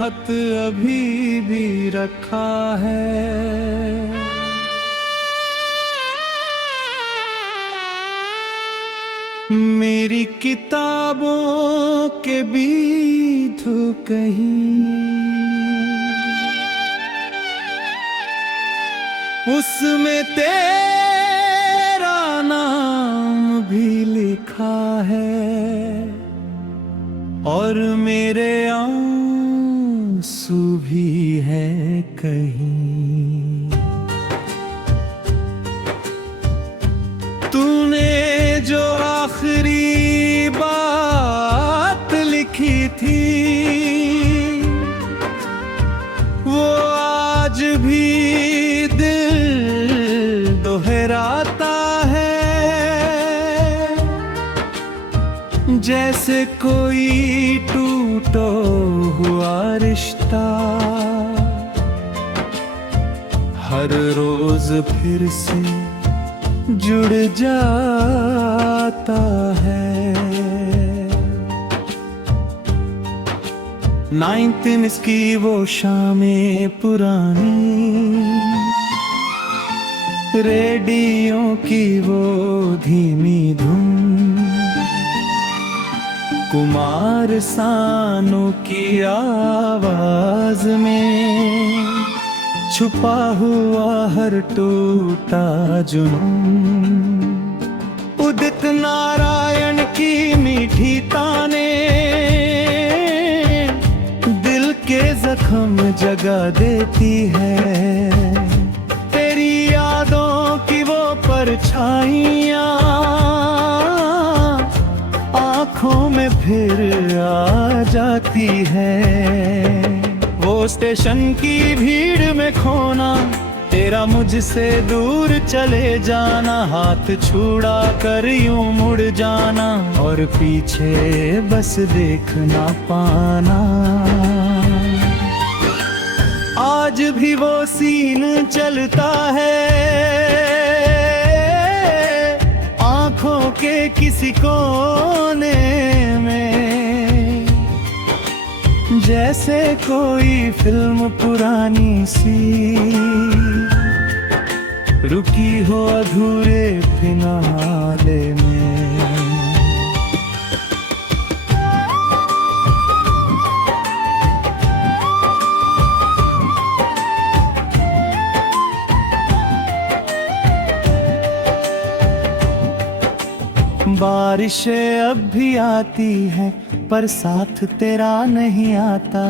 खत अभी भी रखा है। मेरी किताबों के बीच कहीं उसमें तेरा नाम भी लिखा है और मेरे आंसू भी है कहीं। तूने जो आखिरी बात लिखी थी वो आज भी दिल दोहराता है। जैसे कोई टूटा हुआ रिश्ता हर रोज फिर से जुड़ जाता है। 19 की वो शामें पुरानी, रेडियो की वो धीमी धुन, कुमार सानू की आवाज में छुपा हुआ हर टूटा जुनून। उदित नारायण की मीठी ताने दिल के जख्म जगा देती है। तेरी यादों की वो परछाइयाँ आँखों में फिर आ जाती है। वो स्टेशन की भीड़ में खोना, तेरा मुझसे दूर चले जाना, हाथ छुड़ा कर यूं मुड़ जाना और पीछे बस देखना पाना। आज भी वो सीन चलता है आँखों के किसी कोने में, जैसे कोई फिल्म पुरानी सी रुकी हो अधूरे फिनाले में। बारिशें अब भी आती है पर साथ तेरा नहीं आता।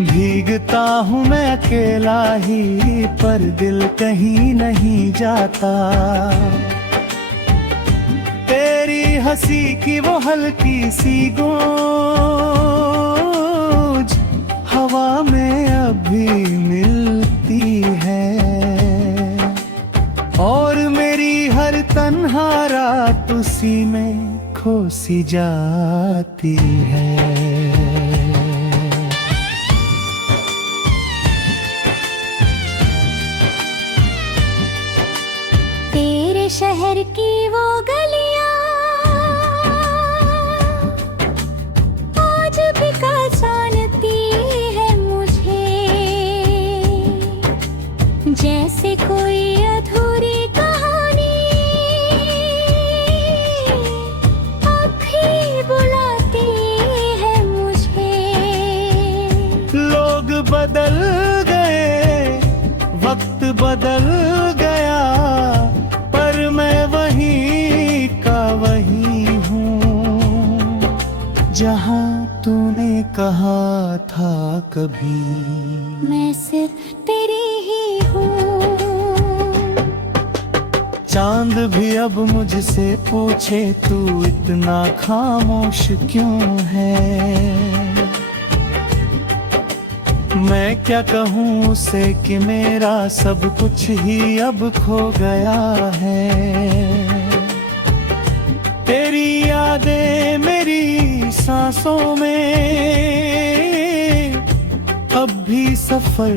भीगता हूँ मैं अकेला ही पर दिल कहीं नहीं जाता। तेरी हंसी की वो हल्की सी गूंज हवा में अभी मिलती है और मेरी हर तन्हा रात उसी में खो सी जाती है। तेरे शहर की वो गलियां आज भी पहचानती है मुझे, जैसे कोई अधूरी कहानी अब भी बुलाती है मुझे। लोग बदल गए, वक्त बदल गया, पर मैं वहीं का वहीं हूँ जहाँ तूने कहा था कभी मैं सिर्फ तेरी ही हूँ। चांद भी अब मुझसे पूछे तू इतना खामोश क्यों है। मैं क्या कहूँ उसे कि मेरा सब कुछ ही अब खो गया है। तेरी यादें मेरी सांसों में अब भी सफर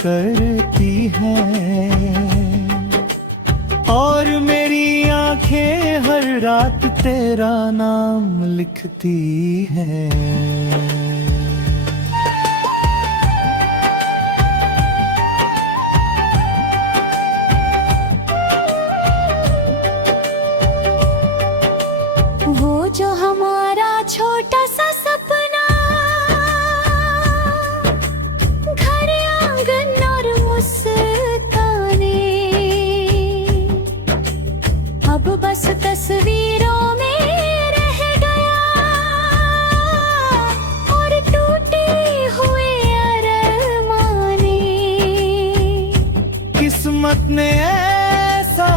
करती हैं और मेरी आंखें हर रात तेरा नाम लिखती हैं। वो जो हमारा छोटा सा सपना, घर आंगन और मुस्काने, अब बस तस्वीरों में रह गया और टूटे हुए अरमाने। किस्मत ने ऐसा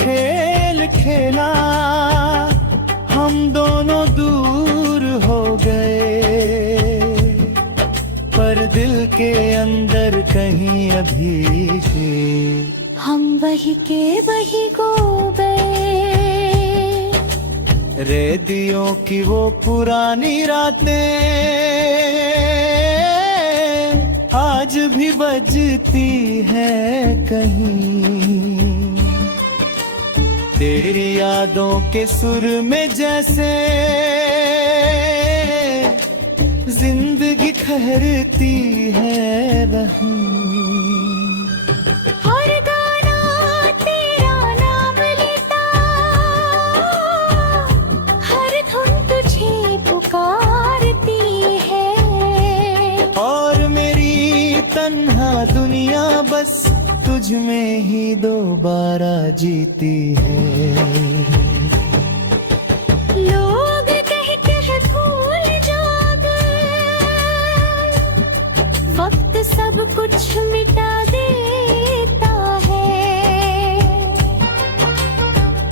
खेल खेला, हम दोनों दूर हो गए, पर दिल के अंदर कहीं अभी से हम वही के वही खो गए। रेडियो की वो पुरानी रातें आज भी बजती है कहीं, तेरी यादों के सुर में जैसे जिंदगी ठहरती है वहीं। हर गाना तेरा नाम लेता, हर धुन तुझे पुकारती है, और मेरी तन्हा दुनिया बस तुझ में ही दोबारा जीती है। लोग कहते हैं भूल जाना, वक्त सब कुछ मिटा देता है,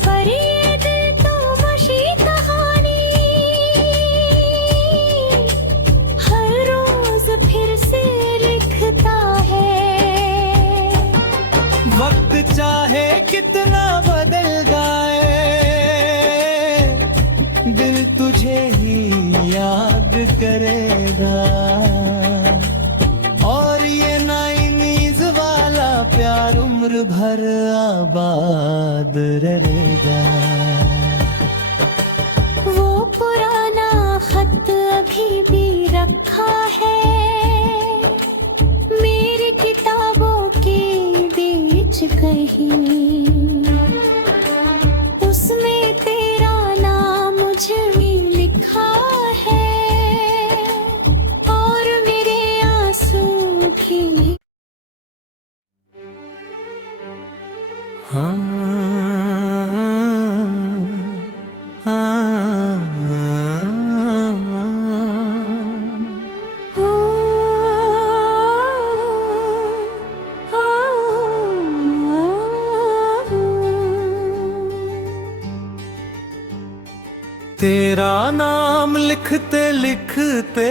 पर ये दिल तो वशी कहानी हर रोज फिर से लिखता है। वक्त चाहे कितना बदल जाए, दिल तुझे ही याद करेगा, और ये नाइनीज वाला प्यार उम्र भर आबाद रहेगा। वो पुराना खत अभी भी रखा है मेरी किताबों के बीच कहीं, उसमें तेरा नाम मुझे लिखा है और मेरे आंसू भी। तेरा नाम लिखते लिखते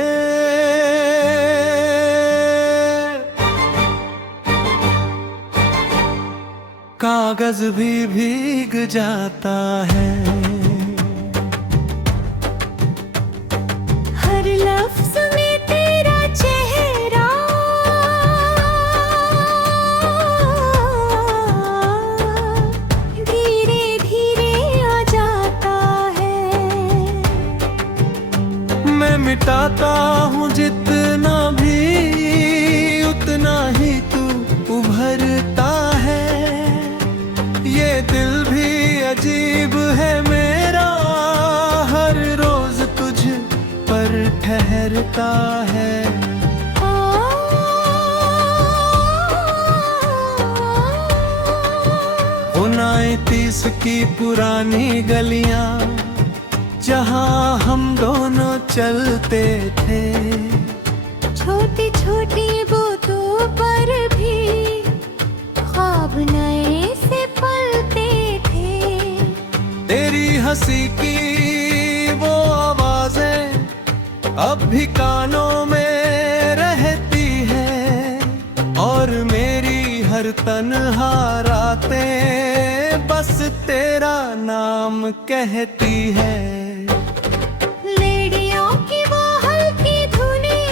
कागज भी भीग जाता है, हर लफ्ज में तेरा चेहरा धीरे धीरे आ जाता है। मैं मिटाता हूँ जितना भी, उतना ही तू उभरता है। ये दिल भी अजीब है मेरा, हर रोज तुझ पर ठहरता है। वो 29 की पुरानी गलियां जहाँ हम दोनों चलते थे, छोटी छोटी बूंदों पर भी ख्वाब नए से पलते थे। तेरी हंसी की वो आवाजें अब भी कानों में रहती है, और मेरी हर तन्हा रातें बस तेरा नाम कहती है। रेडियो की वो हल्की धुनें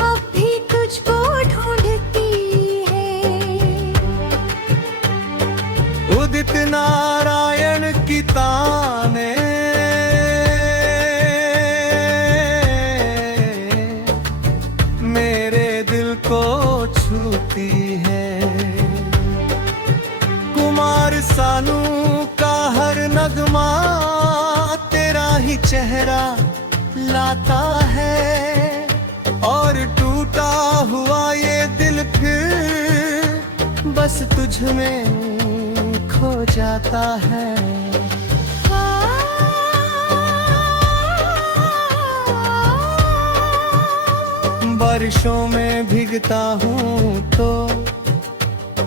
अब भी चेहरा लाता है, और टूटा हुआ ये दिल फिर बस तुझ में खो जाता है। बारिशों में भीगता हूँ तो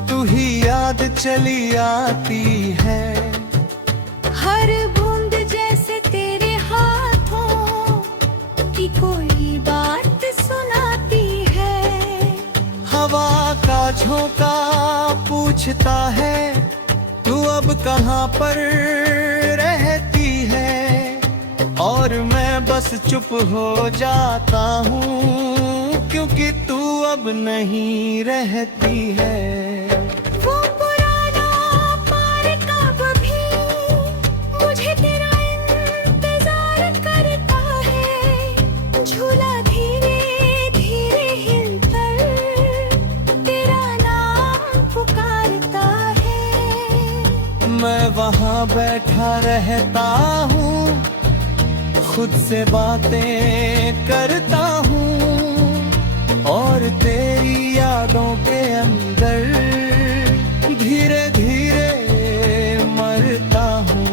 तू ही याद चली आती है। हर बूंद जैसे तेरे हाथों की कोई बात सुनाती है। हवा का झोंका पूछता है तू अब कहाँ पर रहती है, और मैं बस चुप हो जाता हूँ क्योंकि तू अब नहीं रहती है। वो पुराना पार कब भी मुझे तेरा इंतजार करता है। झूला धीरे धीरे हिलकर तेरा नाम पुकारता है। मैं वहाँ बैठा रहता हूँ, खुद से बातें करता हूँ, और तेरी यादों के अंदर धीरे धीरे मरता हूँ।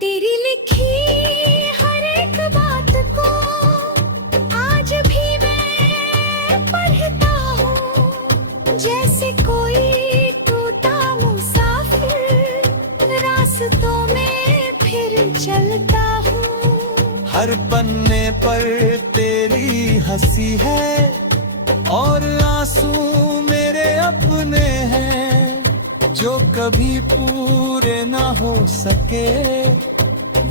तेरी लिखी हर एक बात को आज भी मैं पढ़ता हूँ। जैसे कोई टूटा मुसाफिर रास्तों में फिर चलता हूँ। हर पन्ने पर तेरी हंसी है, और आंसू मेरे अपने हैं। जो कभी पूरे ना हो सके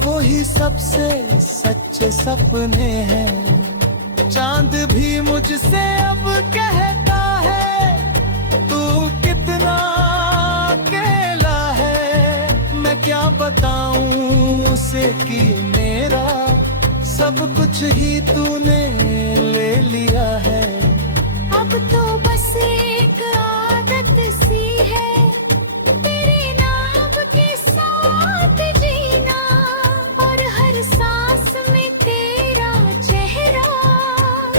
वो ही सबसे सच्चे सपने हैं। चांद भी मुझसे अब कहता है तू कितना अकेला है। मैं क्या बताऊं उसे कि मेरा सब कुछ ही तूने ले लिया है। अब तो बस एक आदत सी है तेरे नाम के साथ जीना, और हर सांस में तेरा चेहरा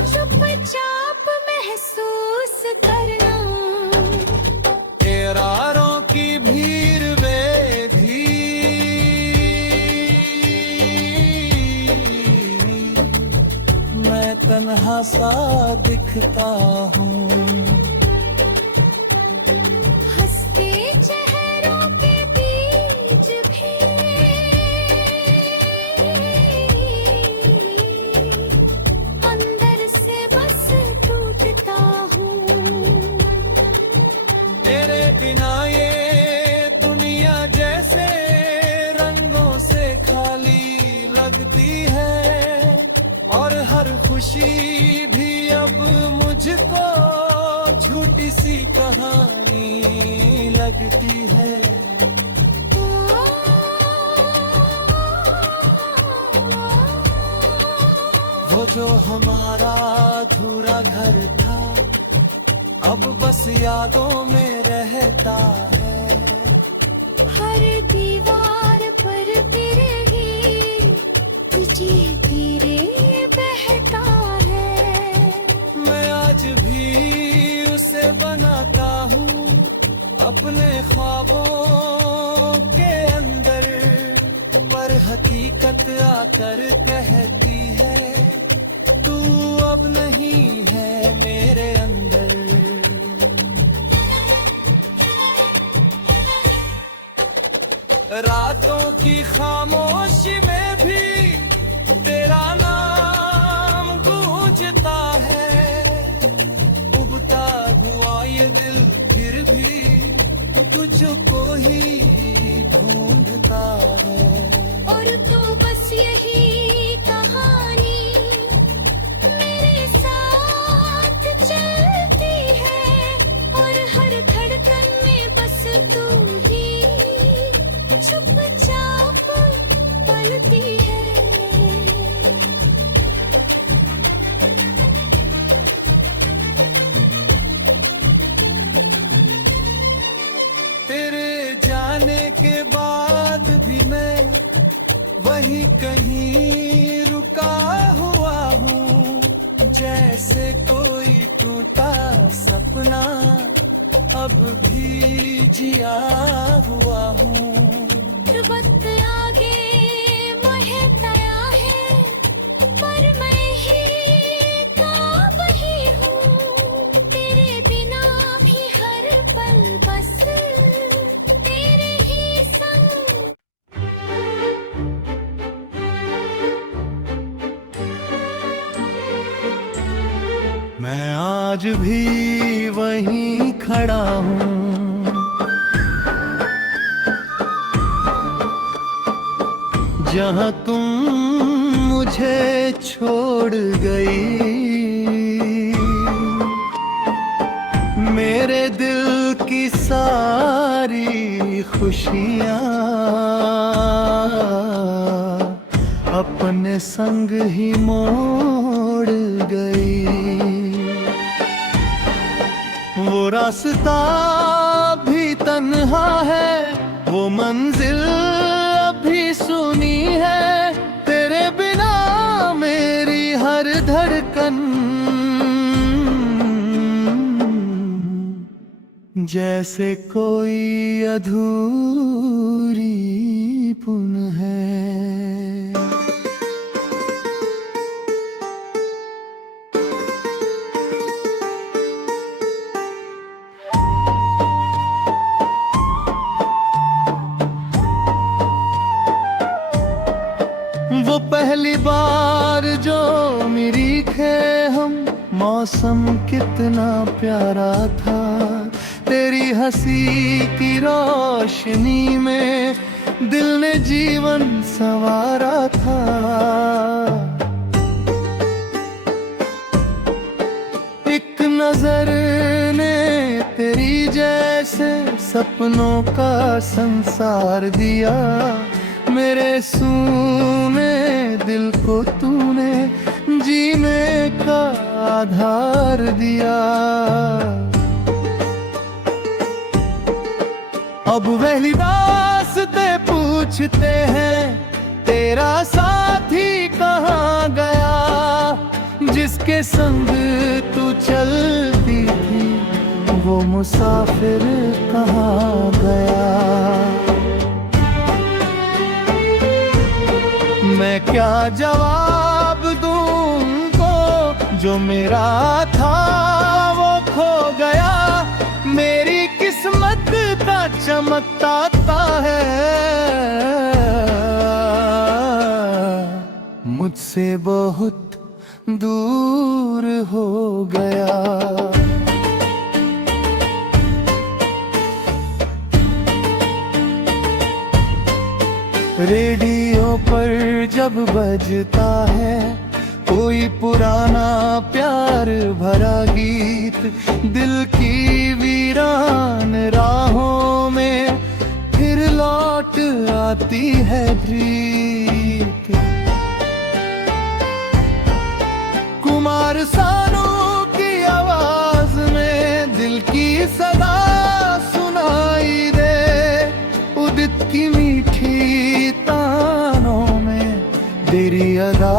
चुपचाप महसूस करना। तेरारों की भीड़ में भी मैं तन्हा सा दिखता हूँ। हंसते चेहरों के बीच भी अंदर से बस टूटता हूँ। तेरे बिना ये दुनिया जैसे रंगों से खाली लगती है, और हर खुशी भी अब मुझको झूठी सी कहानी लगती है। वो जो हमारा अधूरा घर था अब बस यादों में रहता है। हर दीवार पर तेरे ही धीरे बहता है। मैं आज भी उसे बनाता हूँ अपने ख्वाबों के अंदर, पर हकीकत आकर कहती है तू अब नहीं है मेरे अंदर। रातों की खामोशी में भी तेरा नाम गूंजता है। उबता हुआ ये दिल फिर भी तुझको ही ढूंढता है। और तो बस यही कहानी मेरे साथ चलती है, और हर धड़कन में बस तू ही चुपचाप पलती है। तेरे जाने के बाद भी मैं वहीं कहीं रुका हुआ हूँ, जैसे कोई टूटा सपना अब भी जिया हुआ हूँ। वक्त आगे बढ़ता है पर मैं ही का वही हूँ, तेरे बिना भी हर पल बस तेरे ही संग। मैं आज भी वहीं खड़ा हूँ, जहाँ तुम मुझे छोड़ गई। मेरे दिल की सारी खुशियाँ अपने संग ही मोड़ गई। वो रास्ता भी तन्हा है, वो मंजिल अभी सुनी है, तेरे बिना मेरी हर धड़कन जैसे कोई अधूरी पुन है। वो पहली बार जो मिली खे हम, मौसम कितना प्यारा था, तेरी हंसी की रोशनी में दिल ने जीवन संवारा था। एक नजर ने तेरी जैसे सपनों का संसार दिया, मेरे सूने दिल को तूने जीने का आधार दिया। अब वही रास्ते पूछते हैं, तेरा साथी कहाँ गया, जिसके संग तू चलती थी वो मुसाफिर कहाँ गया। मैं क्या जवाब दूं उनको, जो मेरा था वो खो गया। मेरी किस्मत का चमकता है, मुझसे बहुत दूर हो गया। रेडियो पर जब बजता है कोई पुराना प्यार भरा गीत, दिल की वीरान राहों में फिर लौट आती है प्रीत। कुमार सानू की आवाज में दिल की सदा सुनाई दे, उदित की मीठी तानों में तेरी अदा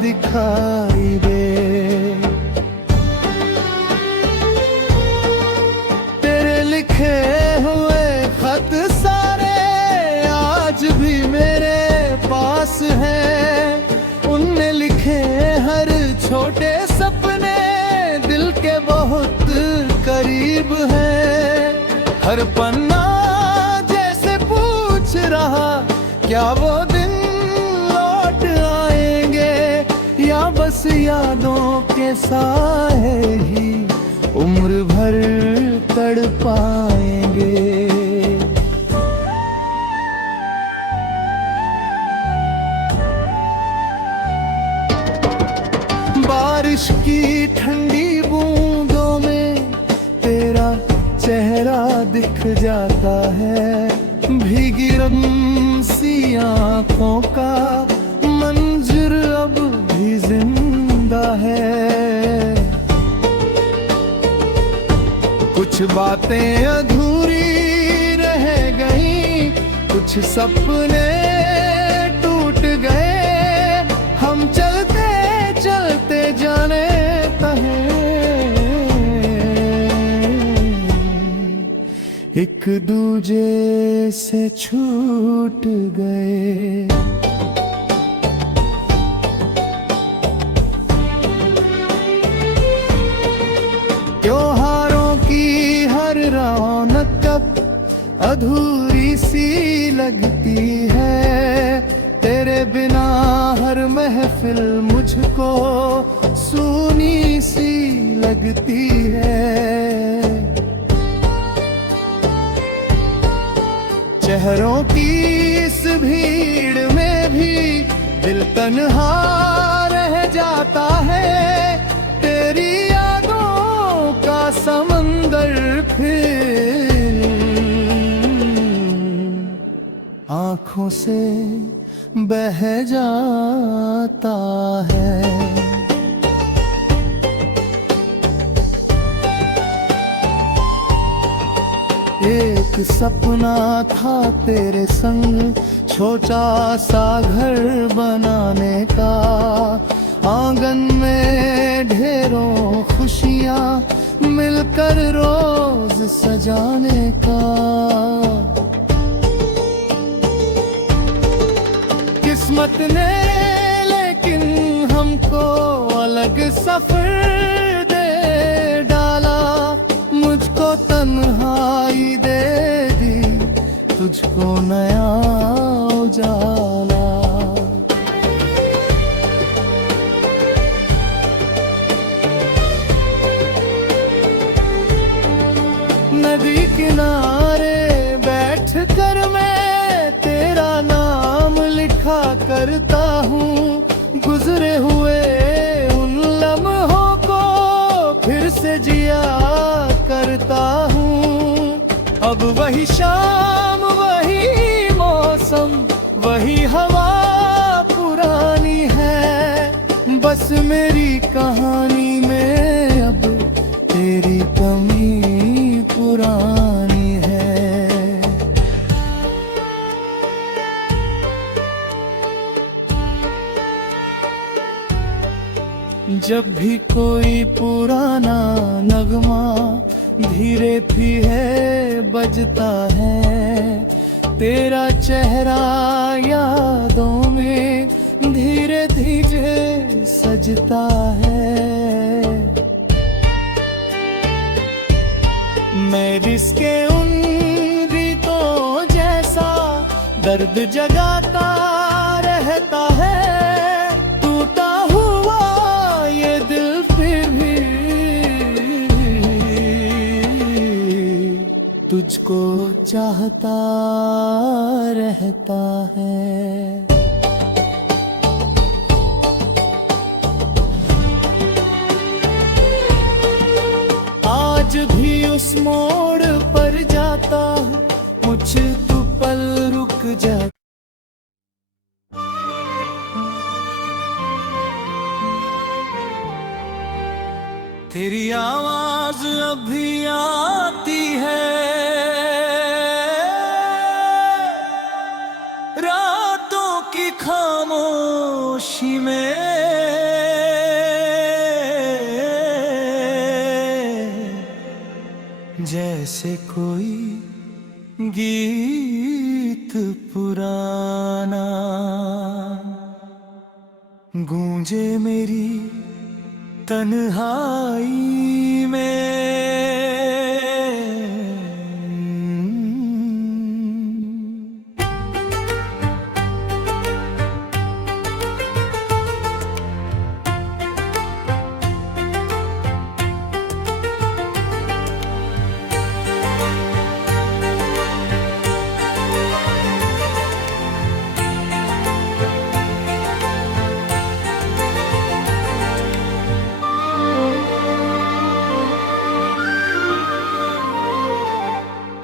दिखाई दे। तेरे लिखे हुए खत सारे आज भी मेरे पास हैं, उनने लिखे हर छोटे सपने दिल के बहुत करीब हैं। हर पन्ना जैसे पूछ रहा, क्या वो दिन लौट आएंगे, या बस यादों के साए ही उम्र भर तड़पाएंगे। बारिश की ठंडी बूंदों में तेरा चेहरा दिख जाता है, भीगी रंग सी आँखों का मंजर अब भी जिंदा है। कुछ बातें अधूरी रह गई, कुछ सपने टूट गए, हम चलते चलते जाने तहे एक दूजे से छूट गए। त्योहारों की हर रौनक अब अधूरी सी लगती है, तेरे बिना हर महफिल मुझको सूनी सी लगती है। शहरों की इस भीड़ में भी दिल तन्हा रह जाता है, तेरी यादों का समंदर फिर आँखों से बह जाता है। एक सपना था तेरे संग छोटा सा घर बनाने का, आंगन में ढेरों खुशियाँ मिलकर रोज सजाने का। किस्मत ने लेकिन हमको अलग सफर दे डाला, मुझको तन्हाई दे दी, तुझको नया उजाला। नदी किनारे बैठकर मैं तेरा नाम लिखा करता हूँ, गुजरे हुए उन लम्हों को फिर से जिया करता हूँ। अब वही शाम वही मौसम वही हवा पुरानी है, बस मेरी कहानी में अब तेरी कमी पुरानी है। जब भी कोई पुराना नगमा धीरे धीरे बजता है, तेरा चेहरा यादों में धीरे धीरे सजता है। मैं जिसके उन गीतों जैसा दर्द जगाता रहता है, टूटा हुआ ये दिल फिर भी तुझको चाहता रहता है। आज भी उस मोड़ पर जाता हूँ, मुझ तू पल रुक जा। तेरी आवाज अभी आती है रातों की खामोशी में, जैसे कोई गीत पुराना गूंजे मेरी तन्हाई में।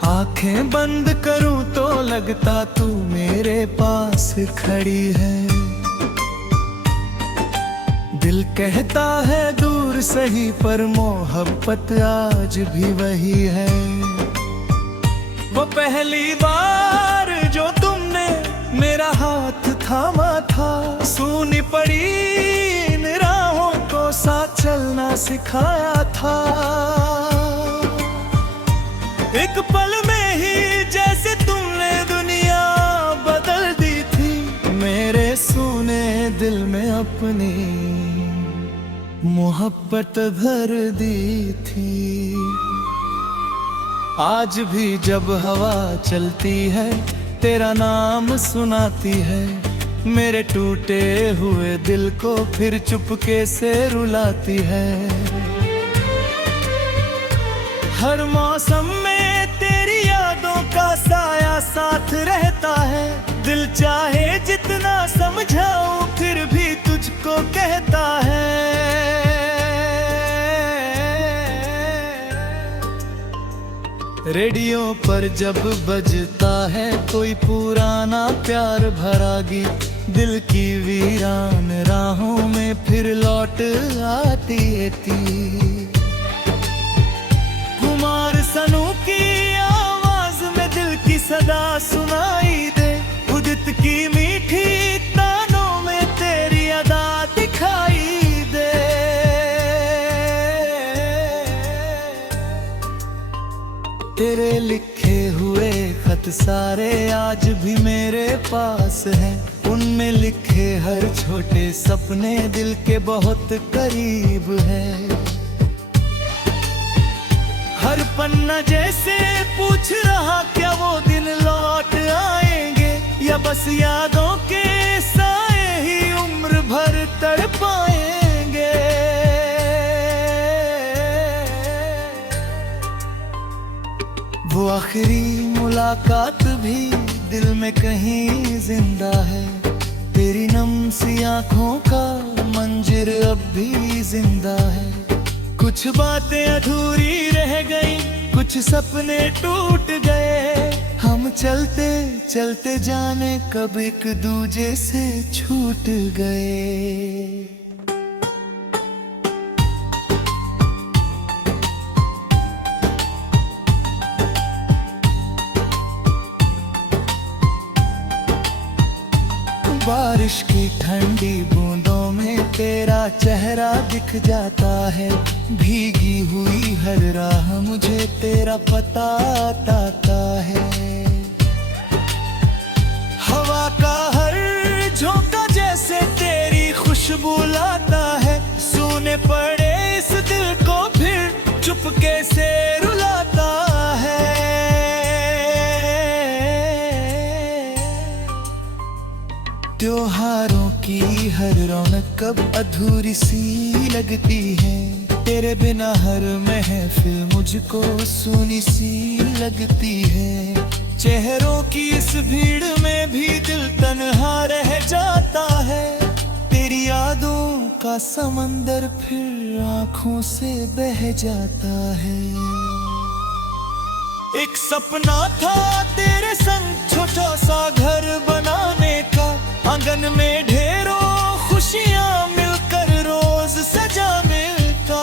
आंखें बंद करूं तो लगता तू मेरे पास खड़ी है, दिल कहता है दूर सही पर मोहब्बत आज भी वही है। वो पहली बार जो तुम सूनी पड़ी इन राहों को साथ चलना सिखाया था। एक पल में ही जैसे तुमने दुनिया बदल दी थी, मेरे सूने दिल में अपनी मोहब्बत भर दी थी। आज भी जब हवा चलती है तेरा नाम सुनाती है, मेरे टूटे हुए दिल को फिर चुपके से रुलाती है। हर मौसम में तेरी यादों का साया साथ रहता है, दिल चाहे जितना समझाऊं फिर भी तुझको कहता है। रेडियो पर जब बजता है कोई पुराना प्यार भरा गीत, दिल की वीरान राहों में फिर लौट आती थी। कुमार सनू की आवाज में दिल की सदा सुनाई दे, उदित की मीठी तानों में तेरी अदा दिखाई दे। तेरे लिखे हुए खत सारे आज भी मेरे पास हैं, उनमें लिखे हर छोटे सपने दिल के बहुत करीब हैं। हर पन्ना जैसे पूछ रहा क्या वो दिन लौट आएंगे, या बस यादों के साए ही उम्र भर तड़पाएंगे। वो आखिरी मुलाकात भी दिल में कहीं जिंदा है, तेरी नम सी आंखों का मंजर अब भी जिंदा है। कुछ बातें अधूरी रह गई, कुछ सपने टूट गए, हम चलते चलते जाने कब एक दूजे से छूट गए। बारिश की ठंडी बूंदों में तेरा चेहरा दिख जाता है, भीगी हुई हर राह मुझे तेरा पता आता है। हवा का हर झोंका जैसे तेरी खुशबू लाता है, सूने पड़े इस दिल को फिर चुपके से रुलाता है। त्योहारों की हर रौनक कब अधूरी सी लगती है, तेरे बिना हर महफिल मुझको सूनी सी लगती है। चेहरों की इस भीड़ में भी दिल तन्हा रह जाता है, तेरी यादों का समंदर फिर आंखों से बह जाता है। एक सपना था तेरे संग छोटा सा घर बनाने का, आंगन में ढेरों खुशियां मिलकर रोज सजा मिलता।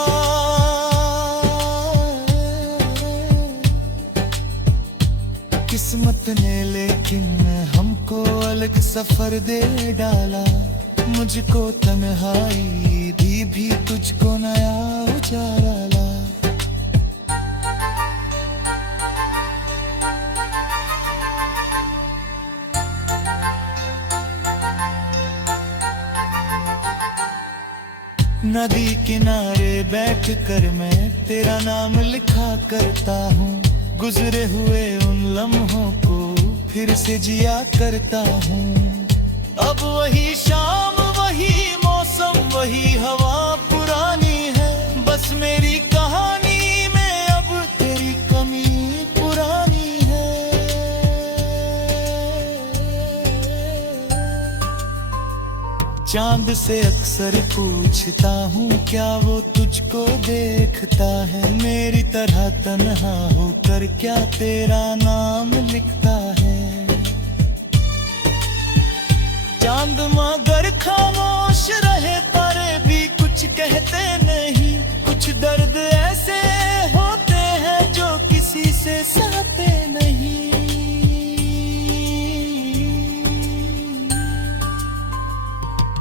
किस्मत ने लेकिन हमको अलग सफर दे डाला, मुझको तन्हाई दी भी तुझको नया उजाला ला। नदी किनारे बैठ कर मैं तेरा नाम लिखा करता हूँ, गुजरे हुए उन लम्हों को फिर से जिया करता हूँ। अब वही शाम वही मौसम वही हवा पुरानी है, बस मेरी कहानी में अब तेरी कमी पुरानी है। चांद से अक्सर पूछता हूँ क्या वो तुझको देखता है, मेरी तरह तन्हा होकर क्या तेरा नाम लिखता है। चांद मगर खामोश रहे तारे भी कुछ कहते नहीं, कुछ दर्द ऐसे होते हैं जो किसी से सहते नहीं।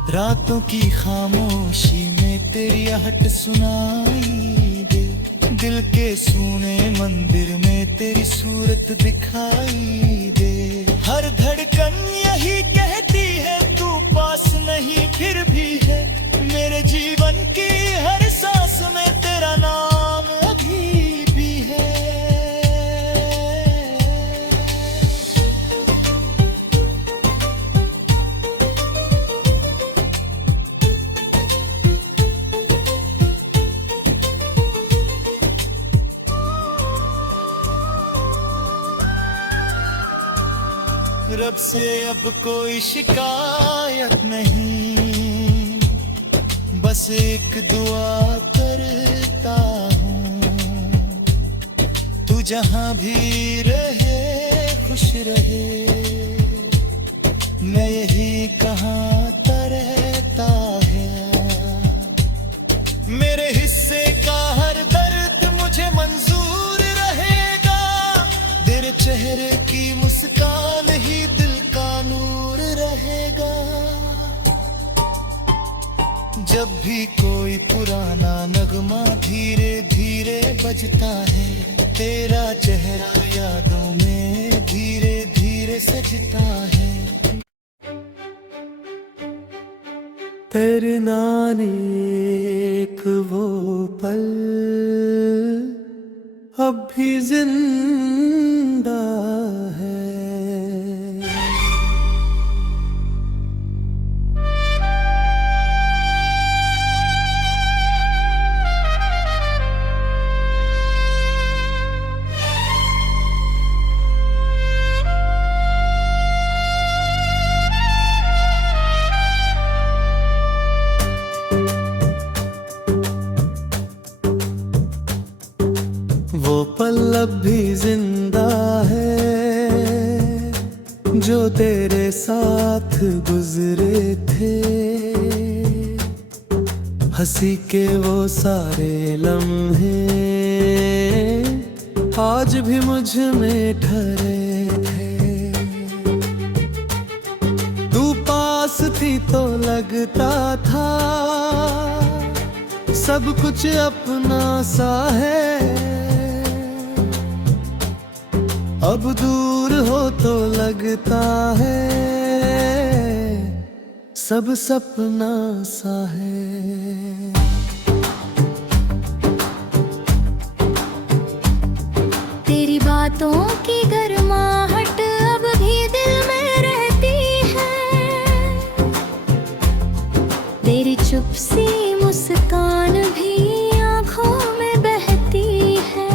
रातों की खामोशी में तेरी आहट सुनाई दे, दिल के सूने मंदिर में तेरी सूरत दिखाई दे। हर धड़कन यही कहती है तू पास नहीं फिर भी है, मेरे जीवन की हर सांस में तेरा नाम अभी भी है। रब से अब कोई शिकायत नहीं, बस एक दुआ करता हूँ, तू जहाँ भी रहे खुश रहे। मैं यही कहाँ तरहता है, मेरे हिस्से का हर दर्द मुझे मंजूर रहेगा, तेरे चेहरे की मुस्कान ही दिल का नूर रहेगा। जब भी कोई पुराना नगमा धीरे धीरे बजता है, तेरा चेहरा यादों में धीरे धीरे सजता है। तेरे नाम एक वो पल अब भी जिंदा है। वो पल अब भी जिंदा है जो तेरे साथ गुजरे थे, हंसी के वो सारे लम्हे आज भी मुझ में ठहरे थे। तू पास थी तो लगता था सब कुछ अपना सा है, अब दूर हो तो लगता है सब सपना सा है। तेरी बातों की गर्माहट अब भी दिल में रहती है, तेरी चुप सी मुस्कान भी आँखों में बहती है।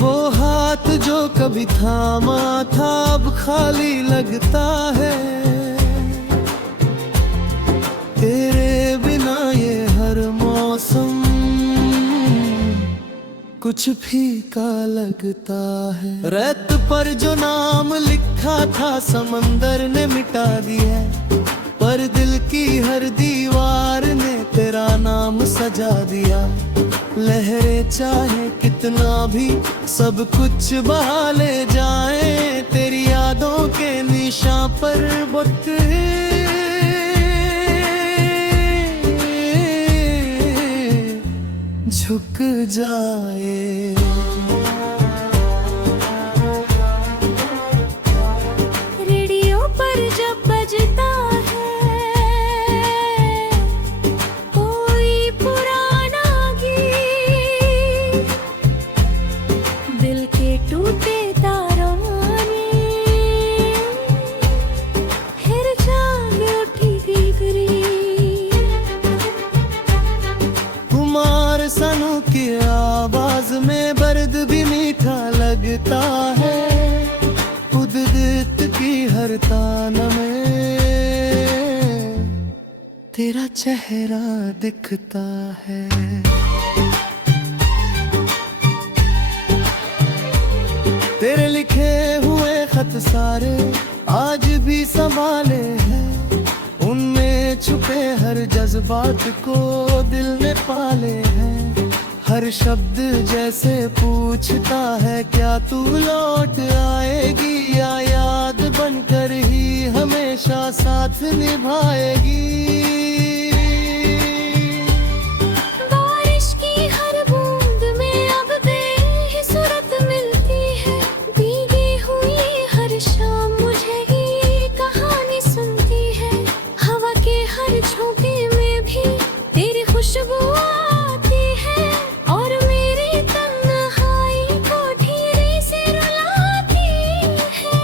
वो हाथ जो कभी थामा था अब खाली लगता है, तेरे बिना ये हर मौसम कुछ फीका लगता है। रेत पर जो नाम लिखा था समंदर ने मिटा दिया, पर दिल की हर दीवार ने तेरा नाम सजा दिया। लहरें चाहे कितना भी सब कुछ बहा ले जाए, तेरी यादों के निशान पर वक्त झुक जाए। रेडियो पर जब बजता है कोई पुराना गीत, दिल के टूटे तारों ने फिर जाग उठी फिक्री। कुमार सानू की आवाज में दर्द भी मीठा लगता है, उदित की हर तान में तेरा चेहरा दिखता है। तेरे लिखे हुए खत सारे आज भी संभाले हैं, उनमें छुपे हर जज्बात को दिल में पाले हैं। हर शब्द जैसे पूछता है क्या तू लौट आएगी, या याद बनकर ही हमेशा साथ निभाएगी। बारिश की हर बूंद में अब बेसुरत मिलती है, भीगी हुई हर शाम मुझे ये कहानी सुनती है। हवा के हर झोंके में भी तेरी खुशबू आती है, और मेरी तन्हाई को धीरे से रुलाती है।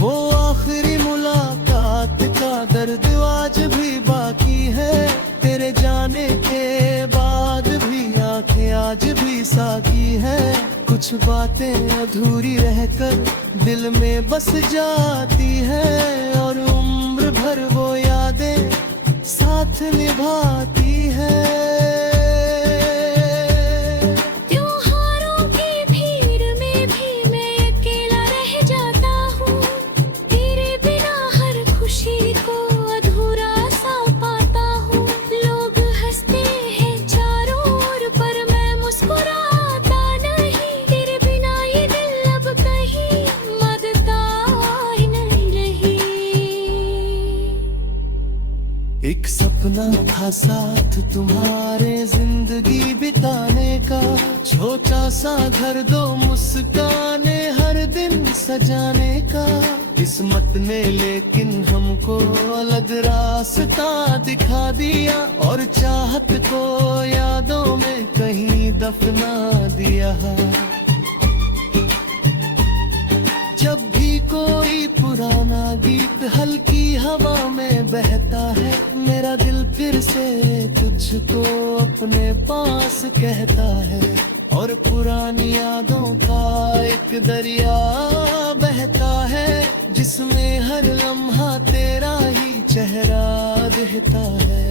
वो आखिरी मुलाकात का दर्द आज भी बाकी है, तेरे जाने के बाद भी आंखें आज भी साकी है। कुछ बातें अधूरी रहकर दिल में बस जाती है, और उम्र भर वो यादें साथ निभाती है। त्योहारों की भीड़ में भी मैं अकेला रह जाता हूँ, तेरे बिना हर खुशी को अधूरा सा पाता हूँ। लोग हंसते हैं चारों ओर पर मैं मुस्कुराता नहीं, तेरे बिना ये दिल अब कहीं मदता ही नहीं रही। एक सपना था साथ तुम्हारे जिंदगी बिताने का, छोटा सा घर दो मुस्काने हर दिन सजाने का। किस्मत ने लेकिन हमको अलग रास्ता दिखा दिया, और चाहत को यादों में कहीं दफना दिया। जब भी कोई पुराना गीत हल्की हवा में बहता है, मेरा दिल फिर से तुझको अपने पास कहता है। और पुरानी यादों का एक दरिया बहता है, जिसमें हर लम्हा तेरा ही चेहरा दिखता है।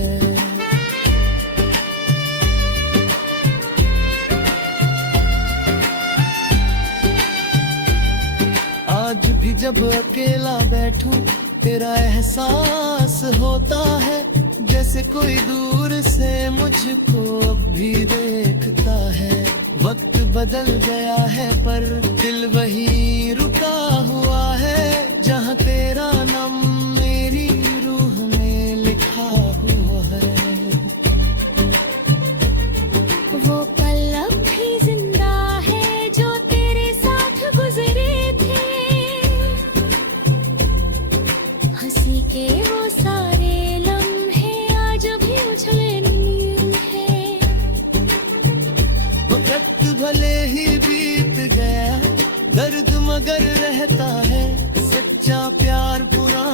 आज भी जब अकेला बैठूं तेरा एहसास होता है, जैसे कोई दूर से मुझको अब भी देखता है। वक्त बदल गया है पर दिल वही रुका हुआ है, जहाँ तेरा नाम मेरी रूह में लिखा हुआ है। वो पल अब भी जिंदा है जो तेरे साथ गुजरे थे, हंसी के वो सारे लम्हे आज भी उछले नींद है। वक्त भले ही बीत गया, दर्द मगर रहता है। सच्चा प्यार पुराना